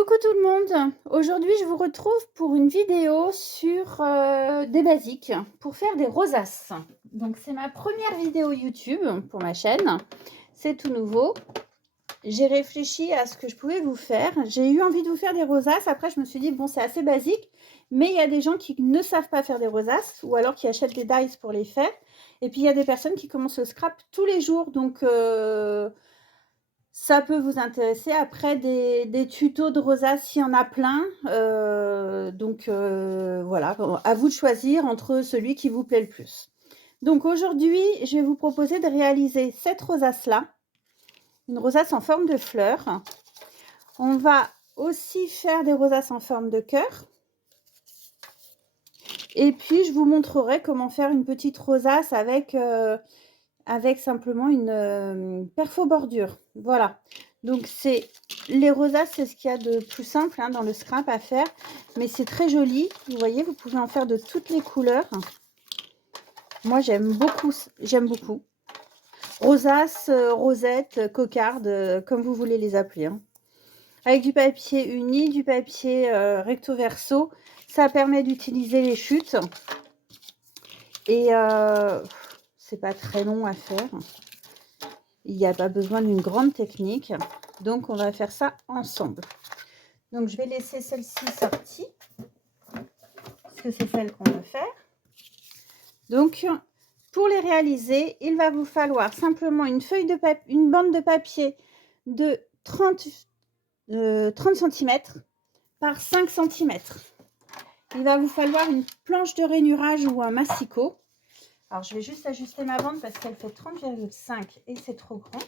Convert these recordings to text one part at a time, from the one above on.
Coucou tout le monde! Aujourd'hui, je vous retrouve pour une vidéo sur des basiques pour faire des rosaces. Donc, c'est ma première vidéo YouTube pour ma chaîne. C'est tout nouveau. J'ai réfléchi à ce que je pouvais vous faire. J'ai eu envie de vous faire des rosaces. Après, je me suis dit, bon, c'est assez basique, mais il y a des gens qui ne savent pas faire des rosaces ou alors qui achètent des dies pour les faire. Et puis, il y a des personnes qui commencent le scrap tous les jours. Donc, ça peut vous intéresser. Après, des tutos de rosaces, il y en a plein. Voilà, à vous de choisir entre celui qui vous plaît le plus. Donc aujourd'hui, je vais vous proposer de réaliser cette rosace-là, une rosace en forme de fleur. On va aussi faire des rosaces en forme de cœur. Et puis, je vous montrerai comment faire une petite rosace avec simplement une perfo bordure. Voilà. Donc, les rosaces, c'est ce qu'il y a de plus simple dans le scrap à faire. Mais c'est très joli. Vous voyez, vous pouvez en faire de toutes les couleurs. Moi, j'aime beaucoup. J'aime beaucoup. Rosace, rosette, cocarde, comme vous voulez les appeler. Avec du papier uni, du papier recto verso. Ça permet d'utiliser les chutes. Et c'est pas très long à faire. Il n'y a pas besoin d'une grande technique. Donc, on va faire ça ensemble. Donc, je vais laisser celle-ci sortie. Parce que c'est celle qu'on veut faire. Donc, pour les réaliser, il va vous falloir simplement une bande de papier de 30 cm par 5 cm. Il va vous falloir une planche de rainurage ou un massicot. Alors, je vais juste ajuster ma bande parce qu'elle fait 30,5 et c'est trop grand.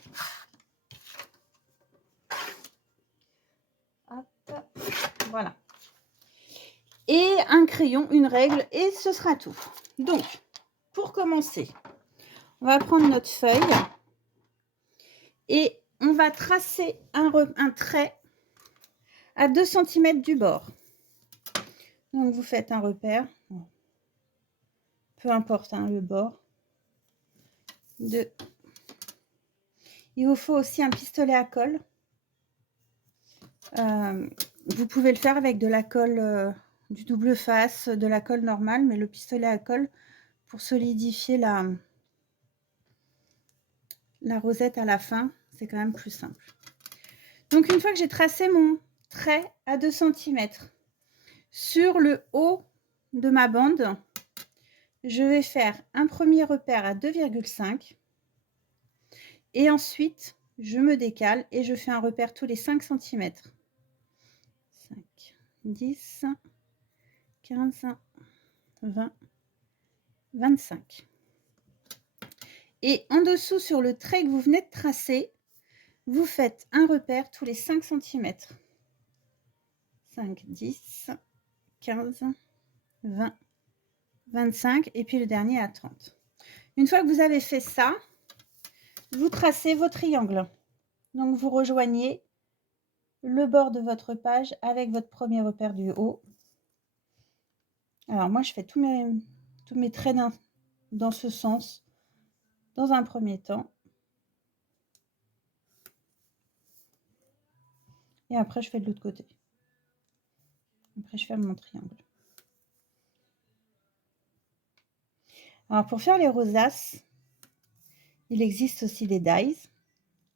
Hop, voilà. Et un crayon, une règle, et ce sera tout. Donc, pour commencer, on va prendre notre feuille et on va tracer un trait à 2 cm du bord. Donc, vous faites un repère, peu importe le bord. Il vous faut aussi un pistolet à colle. Vous pouvez le faire avec de la colle du double face, de la colle normale, mais le pistolet à colle pour solidifier la rosette à la fin, c'est quand même plus simple. Donc, une fois que j'ai tracé mon trait à 2 cm sur le haut de ma bande, je vais faire un premier repère à 2,5 et ensuite, je me décale et je fais un repère tous les 5 cm. 5, 10, 15, 20, 25. Et en dessous, sur le trait que vous venez de tracer, vous faites un repère tous les 5 cm. 5, 10, 15, 20, 25 et puis le dernier à 30. Une fois que vous avez fait ça, vous tracez vos triangles. Donc, vous rejoignez le bord de votre page avec votre premier repère du haut. Alors, moi, je fais tous mes traits dans ce sens dans un premier temps. Et après, je fais de l'autre côté. Après, je ferme mon triangle. Alors, pour faire les rosaces, il existe aussi des dies.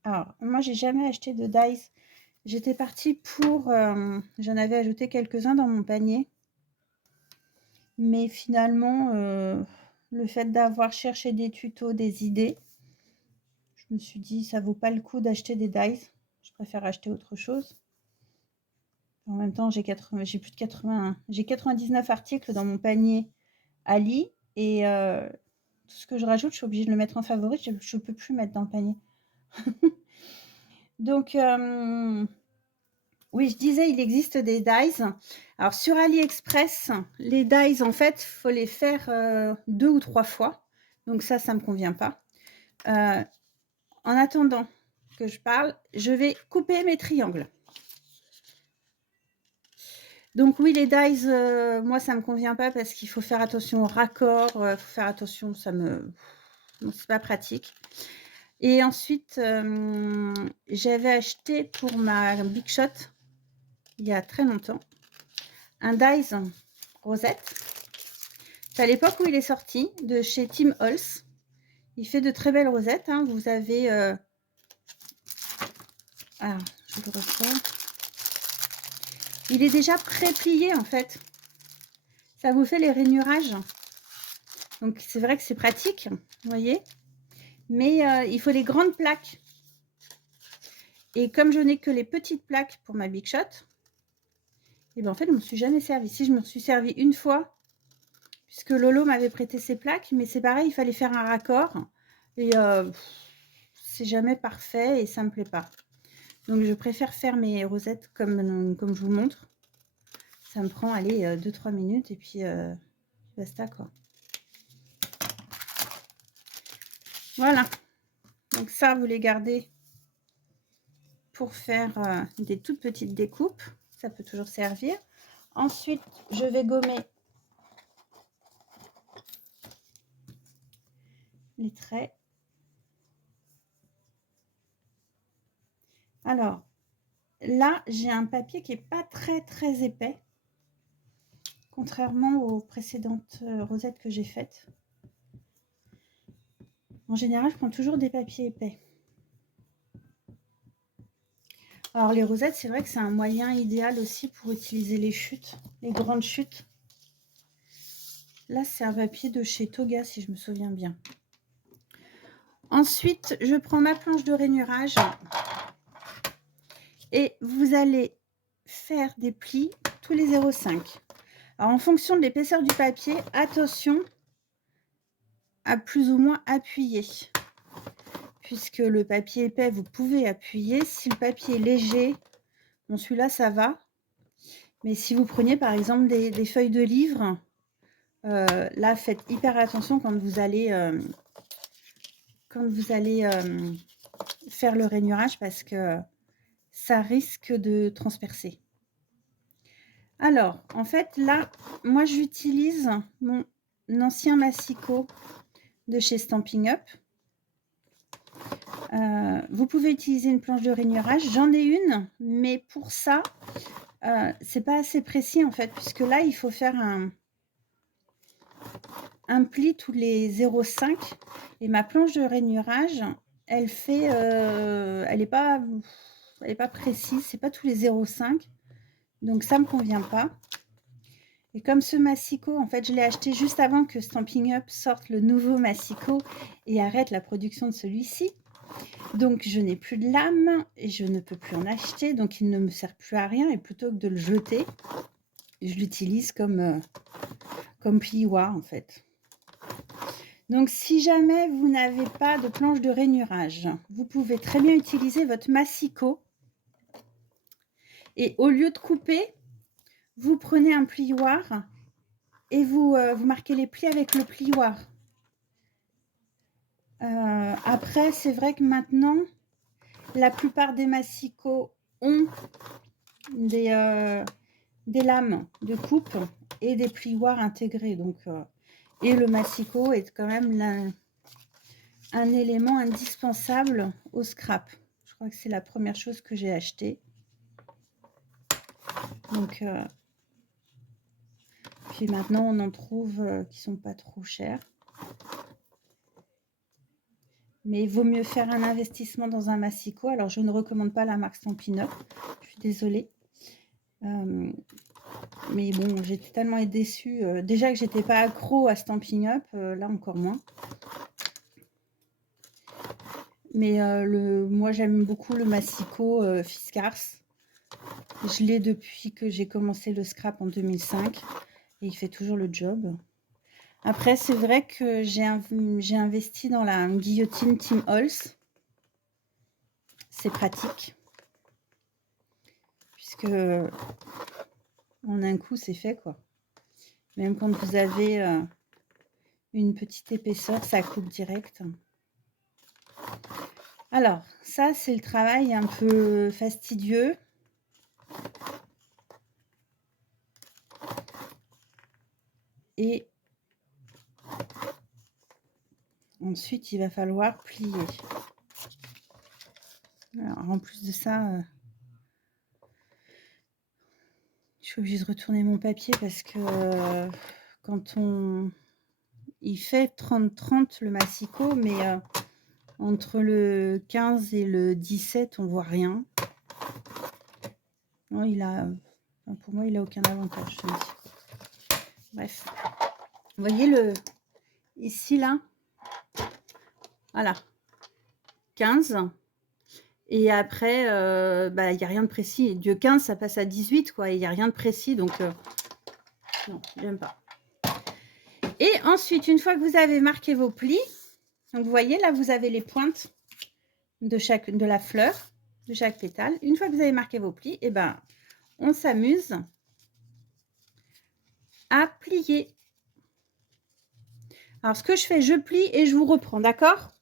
Alors, moi, j'ai jamais acheté de dies. J'étais partie pour... j'en avais ajouté quelques-uns dans mon panier. Mais finalement, le fait d'avoir cherché des tutos, des idées, je me suis dit, ça vaut pas le coup d'acheter des dies. Je préfère acheter autre chose. En même temps, j'ai 99 articles dans mon panier Ali. Et tout ce que je rajoute, je suis obligée de le mettre en favori. Je ne peux plus mettre dans le panier. Donc, oui, je disais, il existe des dies. Alors, sur AliExpress, les dies, en fait, il faut les faire 2 ou 3 fois. Donc ça ne me convient pas. En attendant que je parle, je vais couper mes triangles. Donc oui, les dies, moi, ça ne me convient pas parce qu'il faut faire attention au raccord. Il faut faire attention, non, c'est pas pratique. Et ensuite, j'avais acheté pour ma Big Shot il y a très longtemps. Un Dies rosette. C'est à l'époque où il est sorti, de chez Tim Holtz. Il fait de très belles rosettes. Hein. Vous avez... Ah, je le ressors. Il est déjà pré-plié, en fait. Ça vous fait les rainurages. Donc, c'est vrai que c'est pratique, vous voyez. Mais il faut les grandes plaques. Et comme je n'ai que les petites plaques pour ma Big Shot, et bien en fait, je ne me suis jamais servi. Si, je me suis servi une fois, puisque Lolo m'avait prêté ses plaques, mais c'est pareil, il fallait faire un raccord. Et c'est jamais parfait et ça ne me plaît pas. Donc, je préfère faire mes rosettes comme je vous montre. Ça me prend, allez, 2-3 minutes et puis basta, quoi. Voilà. Donc ça, vous les gardez pour faire des toutes petites découpes. Ça peut toujours servir. Ensuite, je vais gommer les traits. Alors, là, j'ai un papier qui n'est pas très épais, contrairement aux précédentes rosettes que j'ai faites. En général, je prends toujours des papiers épais. Alors, les rosettes, c'est vrai que c'est un moyen idéal aussi pour utiliser les chutes, les grandes chutes. Là, c'est un papier de chez Toga, si je me souviens bien. Ensuite, je prends ma planche de rainurage et vous allez faire des plis tous les 0,5. Alors, en fonction de l'épaisseur du papier, attention à plus ou moins appuyer. Puisque le papier épais, vous pouvez appuyer. Si le papier est léger, bon, celui-là, ça va. Mais si vous preniez, par exemple, des feuilles de livre, là, faites hyper attention quand vous allez faire le rainurage parce que ça risque de transpercer. Alors, en fait, là, moi, j'utilise mon ancien massicot de chez Stampin' Up. Vous pouvez utiliser une planche de rainurage. J'en ai une, mais pour ça, c'est pas assez précis, en fait, puisque là, il faut faire un pli tous les 0,5. Et ma planche de rainurage, elle fait... elle n'est pas précise, c'est pas tous les 0,5. Donc, ça ne me convient pas. Et comme ce massicot, en fait, je l'ai acheté juste avant que Stampin' Up sorte le nouveau massicot et arrête la production de celui-ci. Donc, je n'ai plus de lame et je ne peux plus en acheter. Donc, il ne me sert plus à rien. Et plutôt que de le jeter, je l'utilise comme plioir, en fait. Donc, si jamais vous n'avez pas de planche de rainurage, vous pouvez très bien utiliser votre massicot. Et au lieu de couper, vous prenez un plioir et vous marquez les plis avec le plioir. Après, c'est vrai que maintenant, la plupart des massicots ont des lames de coupe et des plioirs intégrés. Donc, et le massicot est quand même un élément indispensable au scrap. Je crois que c'est la première chose que j'ai achetée. Donc, puis maintenant, on en trouve qui sont pas trop chers. Mais il vaut mieux faire un investissement dans un massicot. Alors, je ne recommande pas la marque Stampin' Up. Je suis désolée. Mais bon, j'étais tellement déçue. Déjà que j'étais pas accro à Stampin' Up, là encore moins. Mais moi, j'aime beaucoup le massicot Fiskars. Je l'ai depuis que j'ai commencé le scrap en 2005. Et il fait toujours le job. Après, c'est vrai que j'ai investi dans la guillotine Tim Holtz. C'est pratique. Puisque en un coup, c'est fait, quoi. Même quand vous avez une petite épaisseur, ça coupe direct. Alors, ça, c'est le travail un peu fastidieux. Et ensuite, il va falloir plier. Alors, en plus de ça, Je suis obligée de retourner mon papier parce que quand on... Il fait 30-30 le massicot, mais entre le 15 et le 17, on voit rien. Non, il a... Pour moi, il n'a aucun avantage, je me dis. Bref. Vous voyez le... Ici, là. Voilà. 15. Et après, il n'y a rien de précis. De 15, ça passe à 18, quoi. Il n'y a rien de précis, donc... non, j'aime pas. Et ensuite, une fois que vous avez marqué vos plis, donc vous voyez, là, vous avez les pointes de la fleur, de chaque pétale. Une fois que vous avez marqué vos plis, eh ben, on s'amuse à plier. Alors, ce que je fais, je plie et je vous reprends, d'accord ?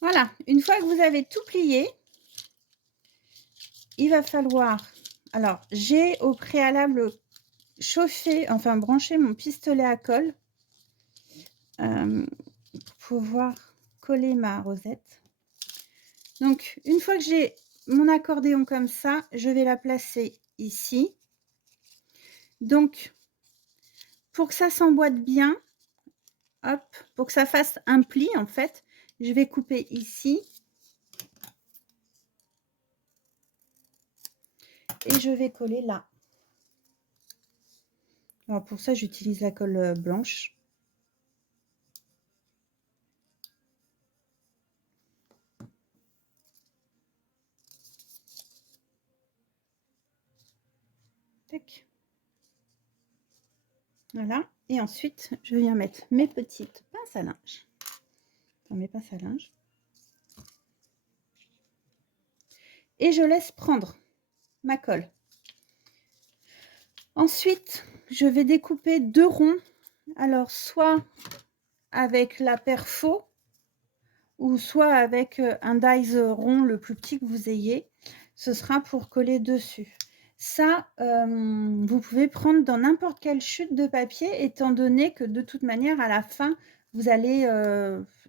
Voilà, une fois que vous avez tout plié, il va falloir... Alors, j'ai au préalable chauffé, enfin branché mon pistolet à colle pour pouvoir coller ma rosette. Donc, une fois que j'ai mon accordéon comme ça, je vais la placer ici. Donc, pour que ça s'emboîte bien, hop, pour que ça fasse un pli, en fait, je vais couper ici. Et je vais coller là. Alors, pour ça, j'utilise la colle blanche. Tac. Voilà. Et ensuite, je viens mettre mes petites pinces à linge. Enfin, mes pinces à linge. Et je laisse prendre ma colle. Ensuite, je vais découper 2 ronds. Alors, soit avec la perfo, ou soit avec un dies rond le plus petit que vous ayez. Ce sera pour coller dessus. Ça, vous pouvez prendre dans n'importe quelle chute de papier, étant donné que de toute manière, à la fin, vous allez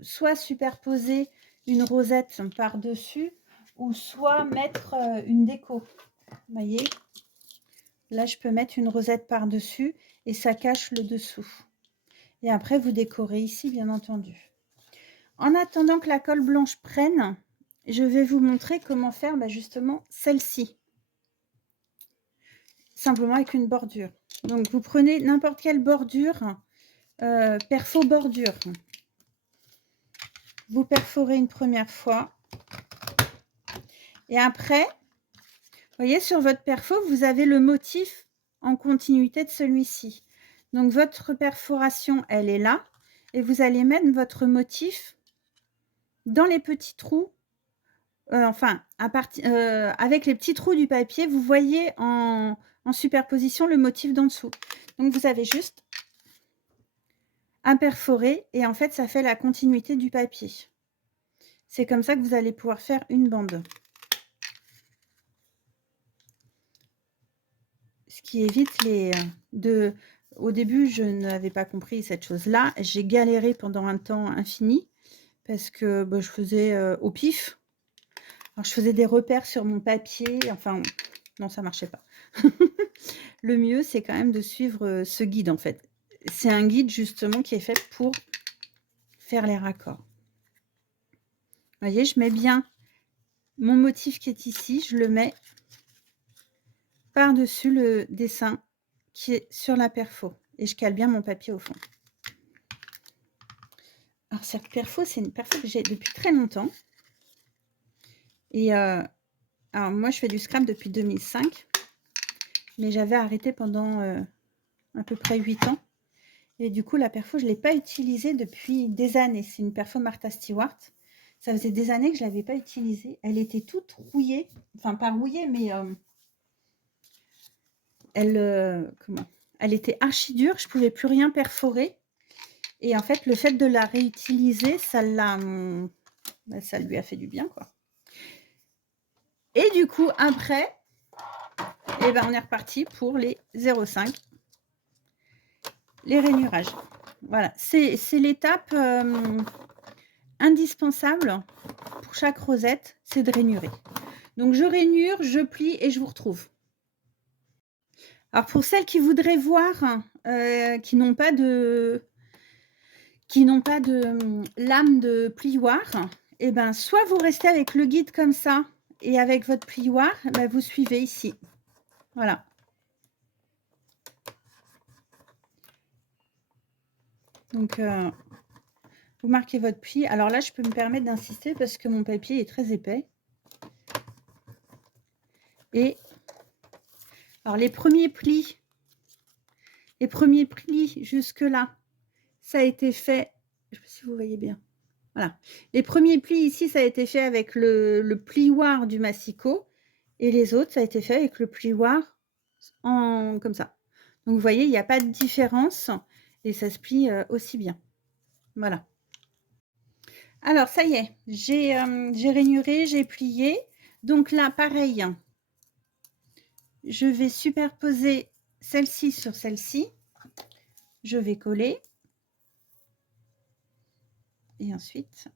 soit superposer une rosette par-dessus, ou soit mettre une déco. Vous voyez ? Là, je peux mettre une rosette par-dessus et ça cache le dessous. Et après, vous décorez ici, bien entendu. En attendant que la colle blanche prenne, je vais vous montrer comment faire justement celle-ci. Simplement avec une bordure. Donc, vous prenez n'importe quelle bordure, perfo bordure. Vous perforez une première fois. Et après, vous voyez, sur votre perfo, vous avez le motif en continuité de celui-ci. Donc, votre perforation, elle est là. Et vous allez mettre votre motif dans les petits trous. Avec les petits trous du papier, vous voyez en superposition le motif d'en dessous. Donc, vous avez juste à perforer et en fait, ça fait la continuité du papier. C'est comme ça que vous allez pouvoir faire une bande. Ce qui évite Au début, je n'avais pas compris cette chose-là. J'ai galéré pendant un temps infini parce que je faisais au pif. Alors, je faisais des repères sur mon papier. Enfin, non, ça ne marchait pas. Le mieux, c'est quand même de suivre ce guide, en fait. C'est un guide, justement, qui est fait pour faire les raccords. Vous voyez, je mets bien mon motif qui est ici. Je le mets par-dessus le dessin qui est sur la perfo. Et je cale bien mon papier au fond. Alors, cette perfo, c'est une perfo que j'ai depuis très longtemps. Et alors, moi, je fais du scrap depuis 2005. Mais j'avais arrêté pendant à peu près 8 ans. Et du coup, la perfo, je ne l'ai pas utilisée depuis des années. C'est une perfo Martha Stewart. Ça faisait des années que je ne l'avais pas utilisée. Elle était toute rouillée. Enfin, pas rouillée, mais elle était archi dure. Je ne pouvais plus rien perforer. Et en fait, le fait de la réutiliser, ça lui a fait du bien, quoi. Et du coup, après, Et ben on est reparti pour les 0,5, les rainurages. Voilà, c'est l'étape indispensable pour chaque rosette, c'est de rainurer. Donc je rainure, je plie et je vous retrouve. Alors pour celles qui voudraient voir, qui n'ont pas de lame de plioir, et ben soit vous restez avec le guide comme ça et avec votre plioir, ben vous suivez ici. Voilà. Donc vous marquez votre pli. Alors là, je peux me permettre d'insister parce que mon papier est très épais. Et alors les premiers plis jusque là, ça a été fait. Je ne sais pas si vous voyez bien. Voilà. Les premiers plis ici, ça a été fait avec le plioir du massicot. Et les autres, ça a été fait avec le plioir comme ça. Donc, vous voyez, il n'y a pas de différence. Et ça se plie aussi bien. Voilà. Alors, ça y est, j'ai rainuré, j'ai plié. Donc là, pareil, je vais superposer celle-ci sur celle-ci. Je vais coller. Et ensuite,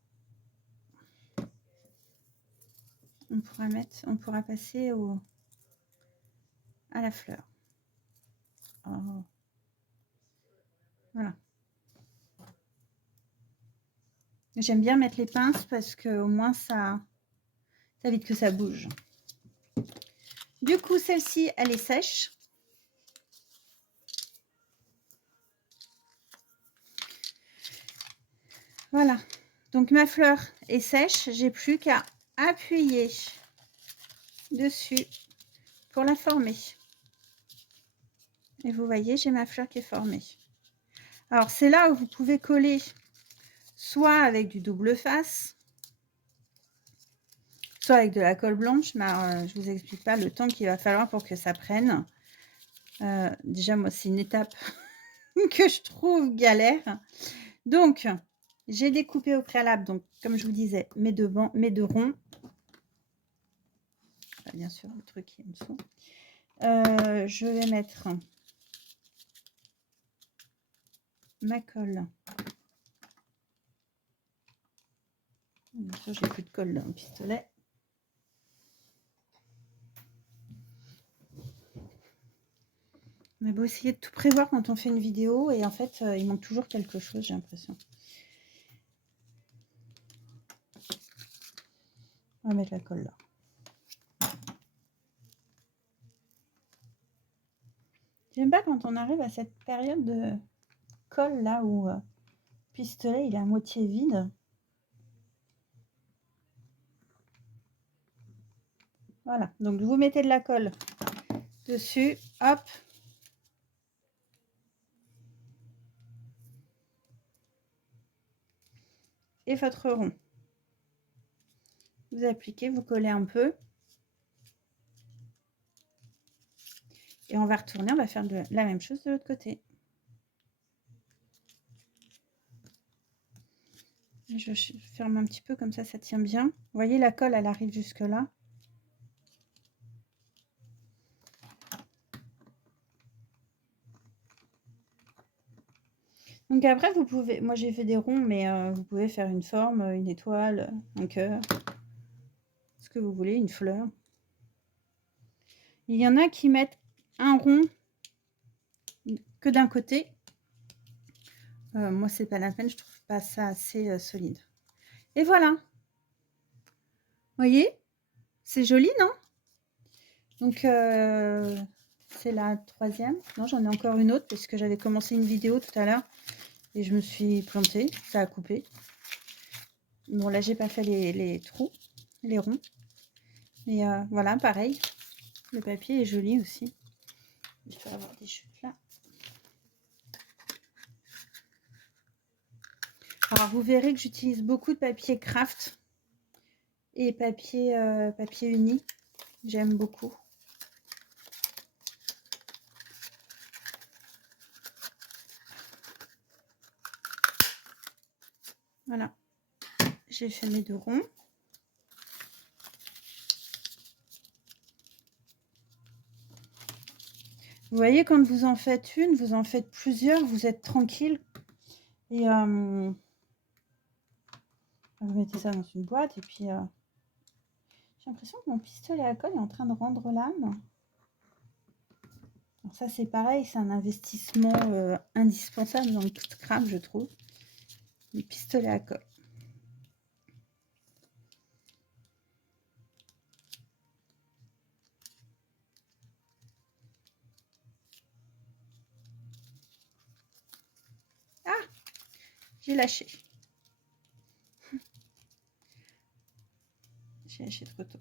on pourra passer à la fleur. Oh. Voilà. J'aime bien mettre les pinces parce qu'au moins ça évite que ça bouge. Du coup, celle-ci, elle est sèche. Voilà. Donc ma fleur est sèche. J'ai plus qu'à appuyer dessus pour la former. Et vous voyez, j'ai ma fleur qui est formée. Alors, c'est là où vous pouvez coller soit avec du double face, soit avec de la colle blanche. Mais je ne vous explique pas le temps qu'il va falloir pour que ça prenne. Déjà, moi, c'est une étape que je trouve galère. Donc, j'ai découpé au préalable, donc comme je vous disais, mes deux ronds. Enfin, bien sûr, le truc qui est en dessous. Je vais mettre ma colle. Bien sûr, j'ai plus de colle dans le pistolet. On a beau essayer de tout prévoir quand on fait une vidéo et en fait, il manque toujours quelque chose, j'ai l'impression. On va mettre la colle là. J'aime pas quand on arrive à cette période de colle là où le pistolet il est à moitié vide. Voilà, donc vous mettez de la colle dessus, hop. Et votre rond. Vous appliquez, vous collez un peu. Et on va retourner, on va faire la même chose de l'autre côté. Je ferme un petit peu, comme ça tient bien. Vous voyez, la colle, elle arrive jusque là. Donc après, vous pouvez, moi j'ai fait des ronds, mais vous pouvez faire une forme, une étoile, un cœur, ce que vous voulez, une fleur. Il y en a qui mettent un rond que d'un côté. Moi, c'est pas la peine, je trouve pas ça assez solide. Et voilà. Vous voyez, c'est joli, non? Donc, c'est la troisième. Non, j'en ai encore une autre parce que j'avais commencé une vidéo tout à l'heure et je me suis plantée, ça a coupé. Bon, là, j'ai pas fait les trous, les ronds. Mais voilà, pareil. Le papier est joli aussi. Je vais avoir des chutes là. Alors, vous verrez que j'utilise beaucoup de papier craft et papier uni. J'aime beaucoup. Voilà. J'ai fait mes deux ronds. Vous voyez, quand vous en faites une, vous en faites plusieurs, vous êtes tranquille. Et vous mettez ça dans une boîte et puis j'ai l'impression que mon pistolet à colle est en train de rendre l'âme. Alors ça c'est pareil, c'est un investissement indispensable dans le scrap, je trouve. Le pistolet à colle. Ah, j'ai lâché. J'ai lâché trop tôt.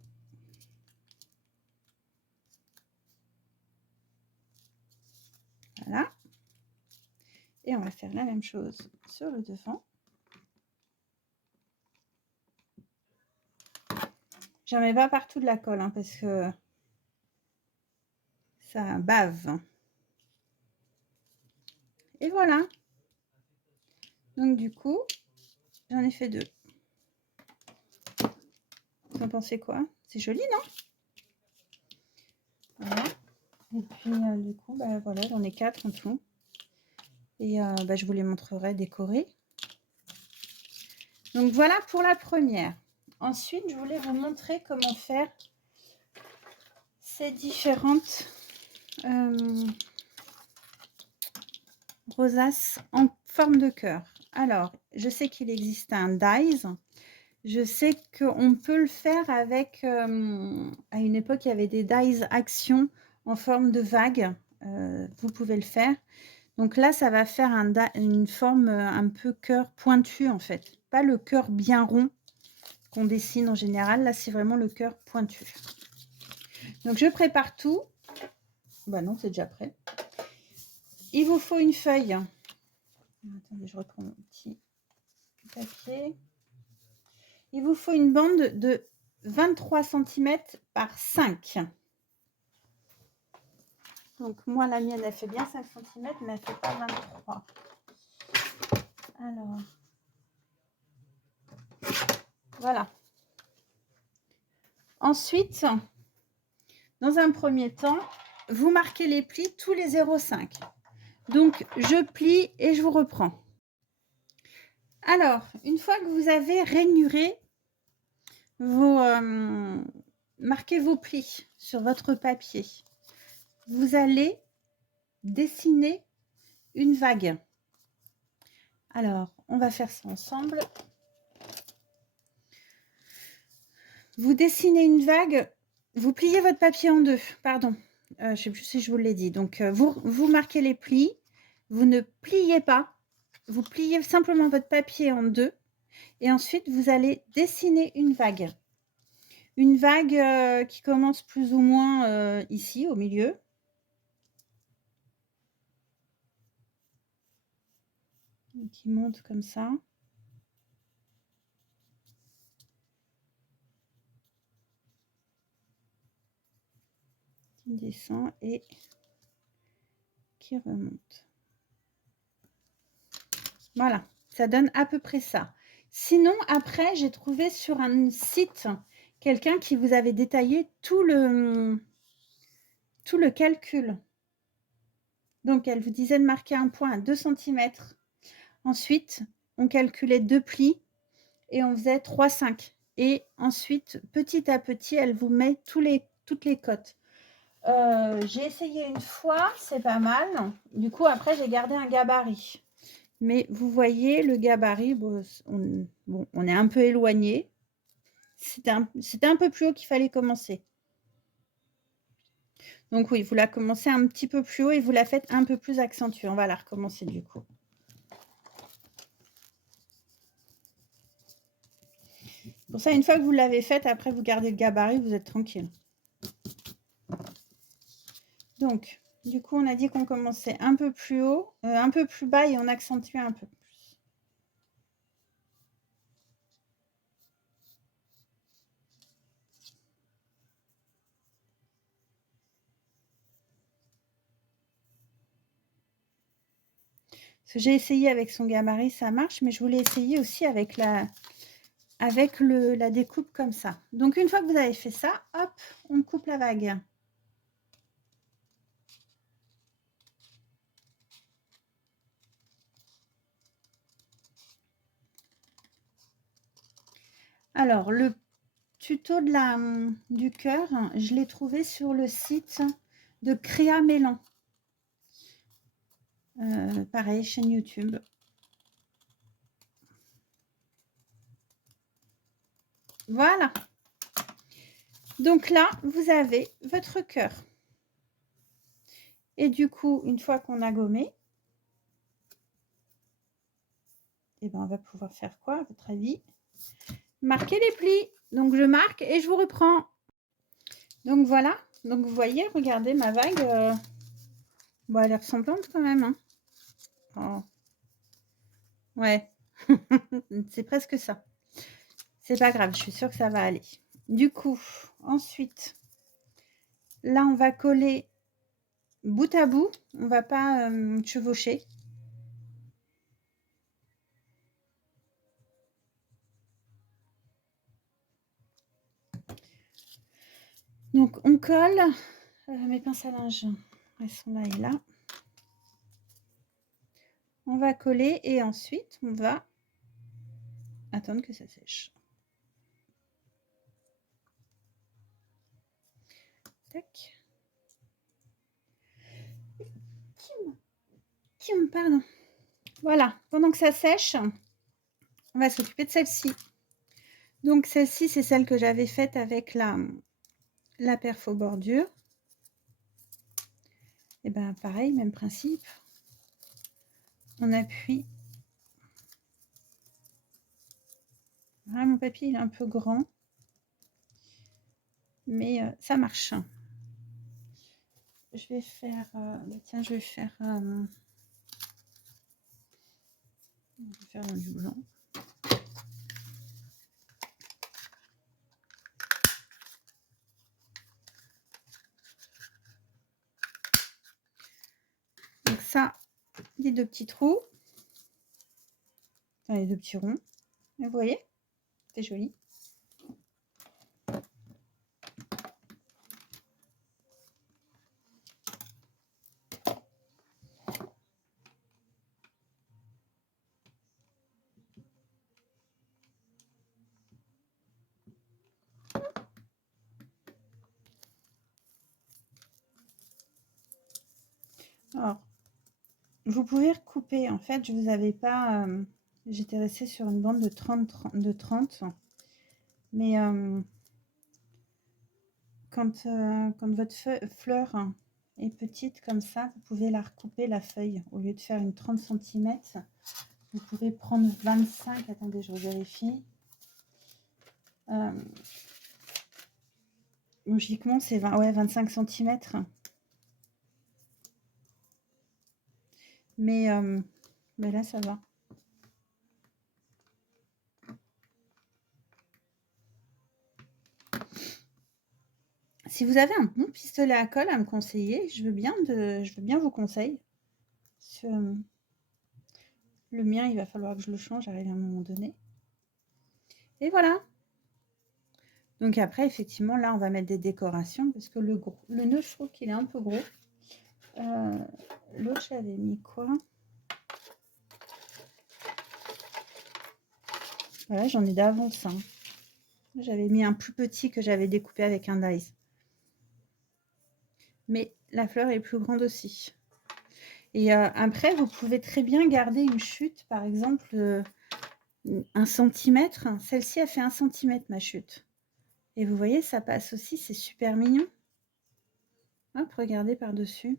Voilà. Et on va faire la même chose sur le devant. J'en mets pas partout de la colle hein, parce que ça bave. Et voilà. Donc du coup, j'en ai fait 2. Vous en pensez quoi? C'est joli, non? Voilà. Et puis du coup, bah, voilà, j'en ai 4 en tout. Et bah, je vous les montrerai décorés. Donc voilà pour la première. Ensuite, je voulais vous montrer comment faire ces différentes rosaces en forme de cœur. Alors, je sais qu'il existe un dies. Je sais qu'on peut le faire avec... à une époque, il y avait des dies action en forme de vague. Vous pouvez le faire. Donc là, ça va faire une forme un peu cœur pointu, en fait. Pas le cœur bien rond qu'on dessine en général. Là, c'est vraiment le cœur pointu. Donc, je prépare tout. Bah non, c'est déjà prêt. Il vous faut une feuille. Attendez, je reprends mon petit papier. Il vous faut une bande de 23 cm par 5. Donc, moi, la mienne, elle fait bien 5 cm, mais elle ne fait pas 23. Alors, voilà. Ensuite, dans un premier temps, vous marquez les plis tous les 0,5. Donc, je plie et je vous reprends. Alors, une fois que vous avez rainuré vos... marquez vos plis sur votre papier. Vous allez dessiner une vague. Alors, on va faire ça ensemble. Vous dessinez une vague, vous pliez votre papier en 2, pardon. Je ne sais plus si je vous l'ai dit. Donc, vous marquez les plis, vous ne pliez pas, vous pliez simplement votre papier en 2 et ensuite, vous allez dessiner une vague. Une vague qui commence plus ou moins ici, au milieu. Et qui monte comme ça. Qui descend et qui remonte. Voilà, ça donne à peu près ça. Sinon, après, j'ai trouvé sur un site quelqu'un qui vous avait détaillé tout le calcul. Donc, elle vous disait de marquer un point à 2 cm. Ensuite, on calculait 2 plis et on faisait 3,5. Et ensuite, petit à petit, elle vous met toutes les cotes. J'ai essayé une fois, c'est pas mal. Du coup, après, j'ai gardé un gabarit. Mais vous voyez, le gabarit, bon, on est un peu éloigné. C'était un peu plus haut qu'il fallait commencer. Donc oui, vous la commencez un petit peu plus haut et vous la faites un peu plus accentuée. On va la recommencer du coup. Pour ça, une fois que vous l'avez faite, après vous gardez le gabarit, vous êtes tranquille. Donc, du coup, on a dit qu'on commençait un peu plus haut, un peu plus bas et on accentuait un peu plus. Parce que j'ai essayé avec son gabarit, ça marche, mais je voulais essayer aussi avec la découpe comme ça. Donc, une fois que vous avez fait ça, hop, on coupe la vague. Alors, le tuto du cœur, je l'ai trouvé sur le site de Créa Mélan. Pareil, chaîne YouTube. Voilà. Donc là, vous avez votre cœur. Et du coup, une fois qu'on a gommé, eh ben, on va pouvoir faire quoi, à votre avis? Marquer les plis. Donc, je marque et je vous reprends. Donc, voilà. Donc, vous voyez, regardez ma vague. Bon, elle est ressemblante quand même. Hein. Oh. Ouais. C'est presque ça. C'est pas grave, je suis sûre que ça va aller. Du coup, ensuite, là, on va coller bout à bout. On va pas chevaucher. Donc, on colle. Mes pinces à linge, elles sont là et là. On va coller et ensuite, on va attendre que ça sèche. Tac. Pardon. Voilà, pendant que ça sèche, on va s'occuper de celle-ci. Donc, celle-ci, c'est celle que j'avais faite avec la perfo bordure. Et ben pareil, même principe. On appuie. Ah, mon papier il est un peu grand, mais ça marche. Je vais faire, tiens, je vais faire dans du blanc. Donc ça, les deux petits trous, enfin les deux petits ronds. Vous voyez, c'est joli. Alors, vous pouvez recouper. En fait, je vous avais pas. J'étais restée sur une bande de 30, mais quand votre fleur est petite comme ça, vous pouvez la recouper la feuille. Au lieu de faire une 30 cm, vous pouvez prendre 25. Attendez, je vérifie. Logiquement, c'est 25 cm. Mais là, ça va. Si vous avez un bon pistolet à colle à me conseiller, je veux bien vos conseils. Le mien, il va falloir que je le change, arrive à un moment donné. Et voilà. Donc après, effectivement, là, on va mettre des décorations parce que le nœud, je trouve qu'il est un peu gros. L'autre, j'avais mis quoi? Voilà, j'en ai d'avance. Hein. J'avais mis un plus petit que j'avais découpé avec un dies. Mais la fleur est plus grande aussi. Et après, vous pouvez très bien garder une chute, par exemple, 1 centimètre. Celle-ci a fait 1 centimètre, ma chute. Et vous voyez, ça passe aussi, c'est super mignon. Hop, regardez par-dessus.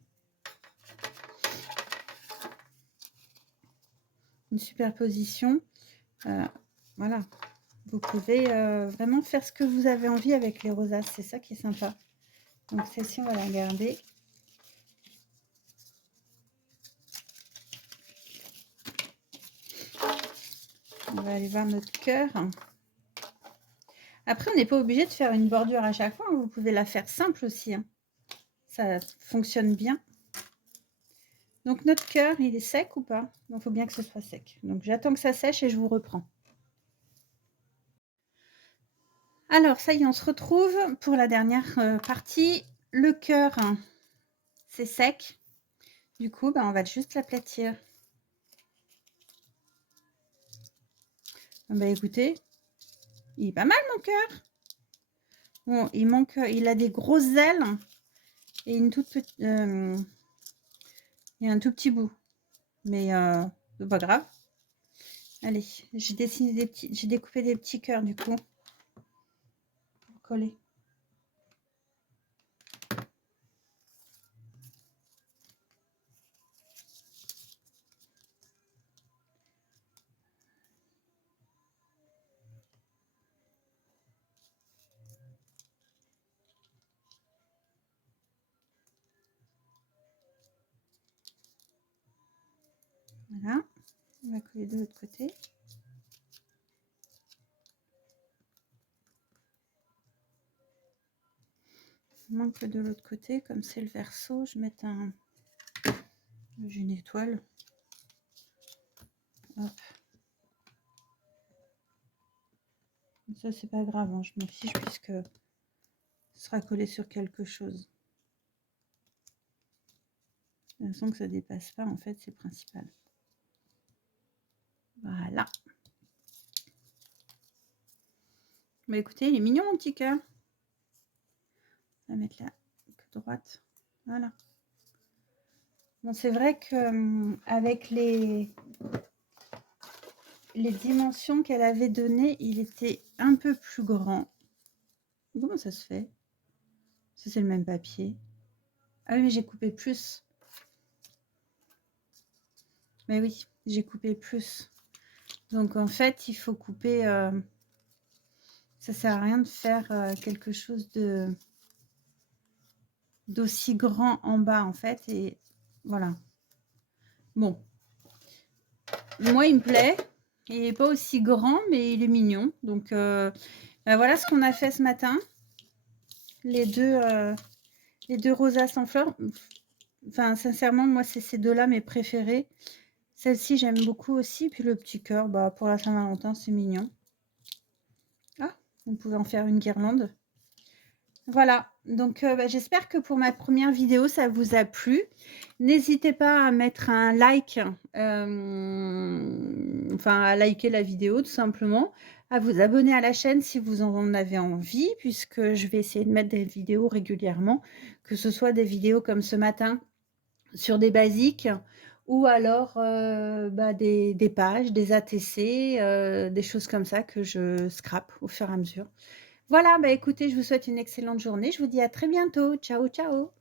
Une superposition. Voilà. Vous pouvez vraiment faire ce que vous avez envie avec les rosaces. C'est ça qui est sympa. Donc celle-ci, on va la garder. On va aller voir notre cœur. Après, on n'est pas obligé de faire une bordure à chaque fois. Vous pouvez la faire simple aussi. Hein. Ça fonctionne bien. Donc notre cœur, il est sec ou pas? Il faut bien que ce soit sec. Donc j'attends que ça sèche et je vous reprends. Alors ça y est, on se retrouve pour la dernière partie. Le cœur, c'est sec. Du coup, on va juste l'aplatir. Écoutez, Il est pas mal, mon cœur. Bon, il manque, il a des grosses ailes et une toute petite, et un tout petit bout. Mais c'est pas grave. Allez, j'ai dessiné des petits, j'ai découpé des petits cœurs du coup pour coller. Voilà, on va coller de l'autre côté. Il manque de l'autre côté, comme c'est le verso, je vais mettre un... J'ai une étoile. Hop. Ça, c'est pas grave, hein, je m'en fiche puisque ce sera collé sur quelque chose. De toute façon, que ça dépasse pas, en fait, c'est principal. Voilà. Bah écoutez, il est mignon, mon petit cœur. On va mettre la droite. Voilà. Bon, c'est vrai que avec les dimensions qu'elle avait données, il était un peu plus grand. Comment ça se fait? Ça, c'est le même papier. Ah oui, mais j'ai coupé plus. Mais oui, j'ai coupé plus. Donc, en fait, il faut couper... ça sert à rien de faire quelque chose d'aussi grand en bas, en fait. Et voilà. Bon. Moi, il me plaît. Il n'est pas aussi grand, mais il est mignon. Donc, ben voilà ce qu'on a fait ce matin. Les deux rosas sans fleurs. Enfin, sincèrement, moi, c'est ces deux-là mes préférés. Celle-ci, j'aime beaucoup aussi. Puis le petit cœur, bah, pour la Saint-Valentin, c'est mignon. Ah, vous pouvez en faire une guirlande. Voilà, donc bah, j'espère que pour ma première vidéo, ça vous a plu. N'hésitez pas à mettre un like, enfin à liker la vidéo tout simplement, à vous abonner à la chaîne si vous en avez envie, puisque je vais essayer de mettre des vidéos régulièrement, que ce soit des vidéos comme ce matin sur des basiques ou alors bah, des pages, des ATC, des choses comme ça que je scrape au fur et à mesure. Voilà, bah écoutez, je vous souhaite une excellente journée. Je vous dis à très bientôt. Ciao, ciao.